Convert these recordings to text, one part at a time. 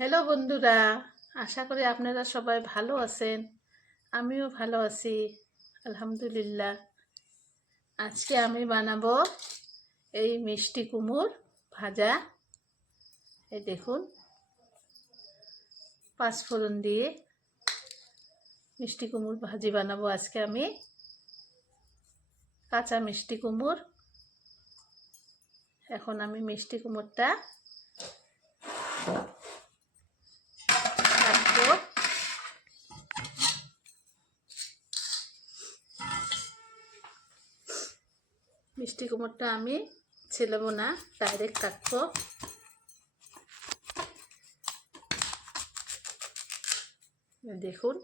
Hello বন্ধুরা, আশা করি আপনারা সবাই ভালো আছেন। আমিও ভালো আছি, আলহামদুলিল্লাহ। আজকে আমি বানাবো এই মিষ্টি কুমড় ভাজা। এই দেখুন, পাঁচফোড়ন দিয়ে মিষ্টি কুমড় ভাজি বানাবো আজকে আমি। কাঁচা মিষ্টি কুমড়। এখন আমি মিষ্টি কুমড়টা কাটবো। মিষ্টি কুমড়টা আমি ছেলেবো না, ডাইরেক্ট কাটবো। দেখুন,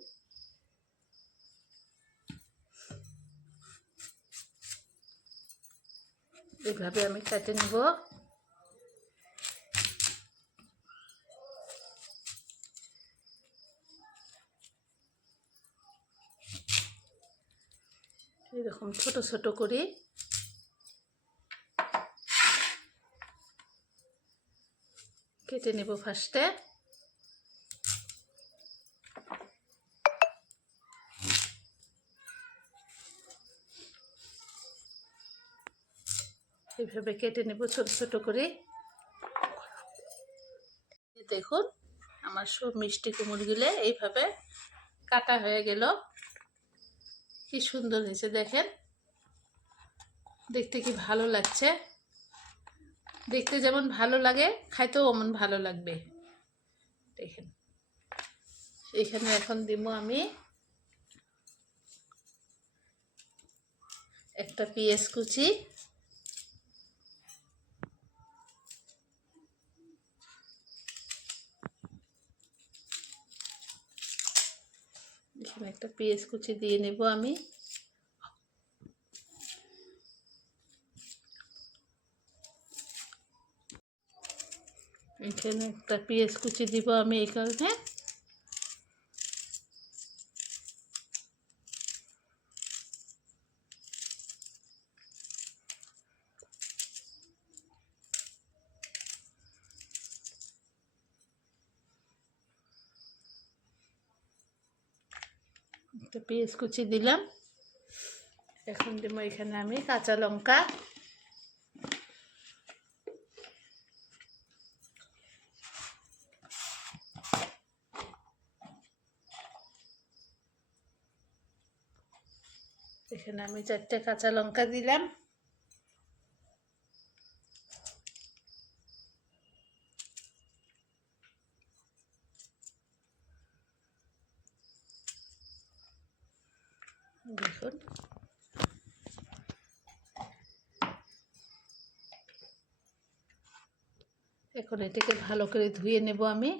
এইভাবে আমি কেটে নেব। এরকম ছোট ছোট করে কেটে নেব ফার্স্টে। এইভাবে কেটে নেব ছোট ছোট করে। দেখুন, আমার সব মিষ্টি কুমড়গুলো এইভাবে কাটা হয়ে গেল। কি সুন্দর হয়েছে দেখেন, দেখতে কি ভালো লাগছে। দেখতে যেমন ভালো লাগে, খাইতেও এমন ভালো লাগবে। দেখেন, এখানে এখন দিব আমি একটা পেঁয়াজ কুচি, এখানে একটা পেঁয়াজ কুচি দিয়ে নেব আমি। এখানে একটা পেঁয়াজ কুচি দিব আমি এই কারণে, একটা পেঁয়াজ কুচি দিলাম। এখন দিব এখানে আমি কাঁচা লঙ্কা, এখানে আমি 4টে কাঁচা লঙ্কা দিলাম। দেখুন, এখন এটাকে ভালো করে ধুয়ে নেব আমি।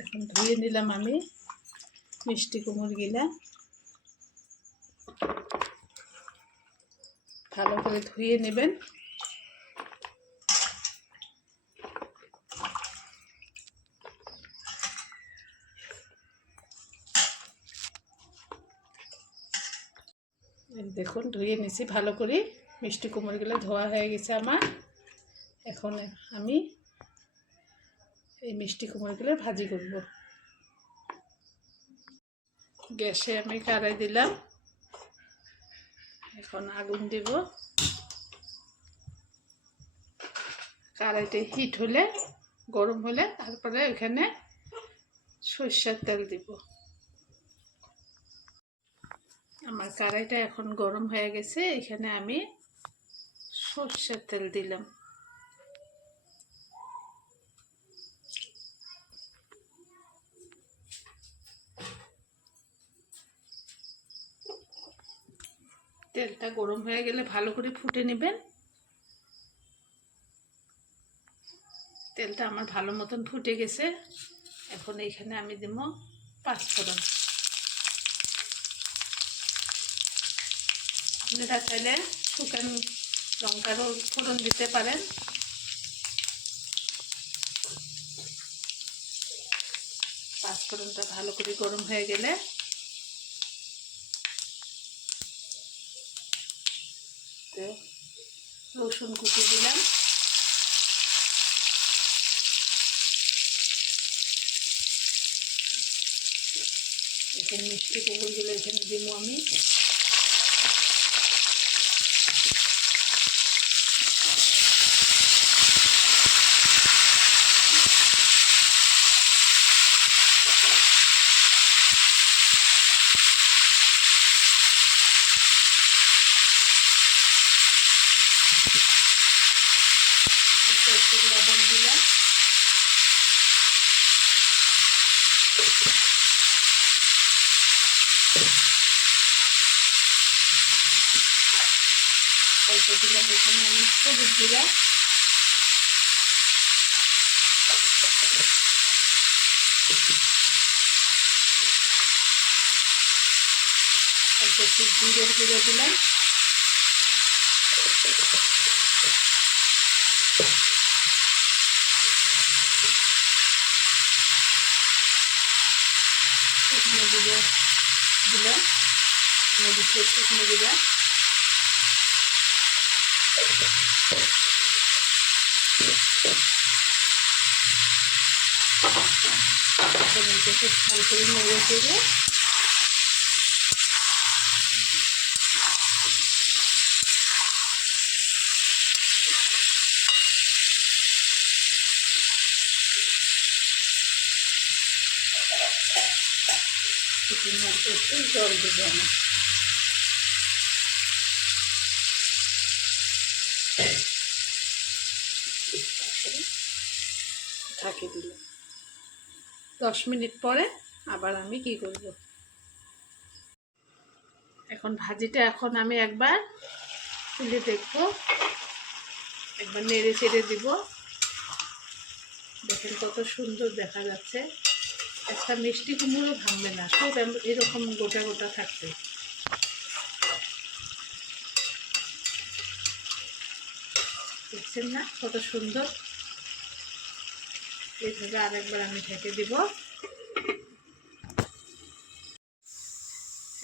এখন ধুয়ে নিলাম আমি মিষ্টি কুমড়গুলা, ভালো করে ধুয়ে নেবেন। দেখুন, ধুয়ে নিছি ভালো করে। মিষ্টি কুমড়গুলো ধোয়া হয়ে গেছে আমার। এখন আমি এই মিষ্টি কুমড়গুলো ভাজি করব। গ্যাসে আমি কড়াই দিলাম, এখন আগুন দেব। কড়াইতে হিট হলে, গরম হলে তারপরে এখানে সরষের তেল দিব। আমার কড়াইটা এখন গরম হয়ে গেছে, এখানে আমি সরষের তেল দিলাম। তেলটা গরম হয়ে গেলে ভালো করে ফুটে নেবেন। তেলটা আমার ভালো মতন ফুটে গেছে। এখন এইখানে আমি দিব পাঁচফোড়ন। আপনারা চাইলে শুকান লঙ্কারও ফোড়ন দিতে পারেন। পাঁচফোড়নটা ভালো করে গরম হয়ে গেলে রসুন কুচি দিলাম। এখানে মিষ্টি কুমড়োগুলো এখানে দিব আমি। একটু লবণ দিলাম। অল্প দিলাম এখানে আমি হলুদ দিলাম। অল্প একটু জিরের গুঁড়ো দিলাম। শুকনো জিরে দিলাম, মরিচের শুকনো জিরা। খুব ভালো করে নেড়ে চেড়ে একটু জল দেবো আমি। ঢাকে দিলাম। 10 মিনিট পরে আবার আমি কি করব, এখন ভাজিটা এখন আমি একবার তুলে দেখবো, একবার নেড়ে চেড়ে দিব। দেখেন কত সুন্দর দেখা যাচ্ছে। একটা মিষ্টি কুমড়ো ভাঙবে না, সব এরকম গোটা গোটা থাকবে। দেখছেন না কত সুন্দর? এইভাবে আরেকবার আমি ঢেকে দিব।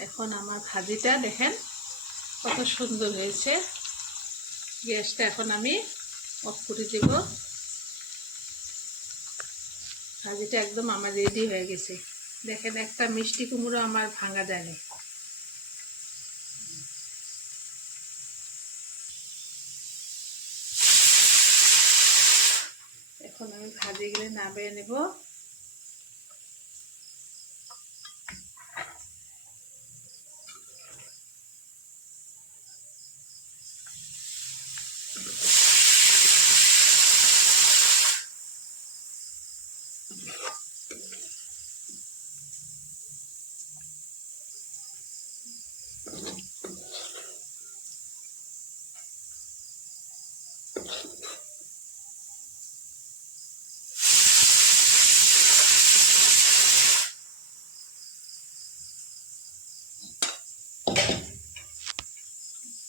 এখন আমার ভাজিটা দেখেন কত সুন্দর হয়েছে। গ্যাসটা এখন আমি অফ করে দেব। ভাজিটা একদম আমার রেডি হয়ে গেছে। দেখেন একটা মিষ্টি কুমড়ো আমার ভাঙা যায়নি। এখন আমি ভাজিগুলো নামিয়ে নেব।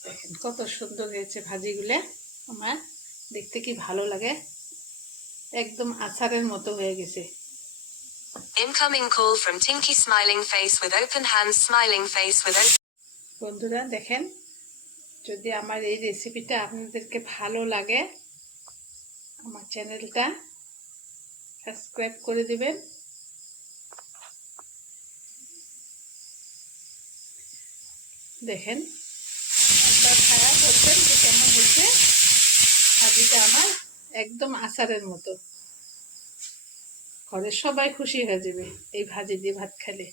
দেখেন কত সুন্দর হয়েছে ভাজিগুলো আমার, দেখতে কি ভালো লাগে, একদম আচারের মতো হয়ে গেছে। Incoming call from Tinky smiling face with open hands smiling face with open. বন্ধুরা দেখেন, যদি আমার এই রেসিপিটা আপনাদেরকে ভালো লাগে আমার চ্যানেলটা সাবস্ক্রাইব করে দিবেন। দেখেন একবার খায়া বলবেন যে কেমন হয়েছে। ভাজিটা আমার একদম আচারের মতো, ঘরের সবাই খুশি হয়ে যাবে এই ভাজি দিয়ে ভাত খেলে।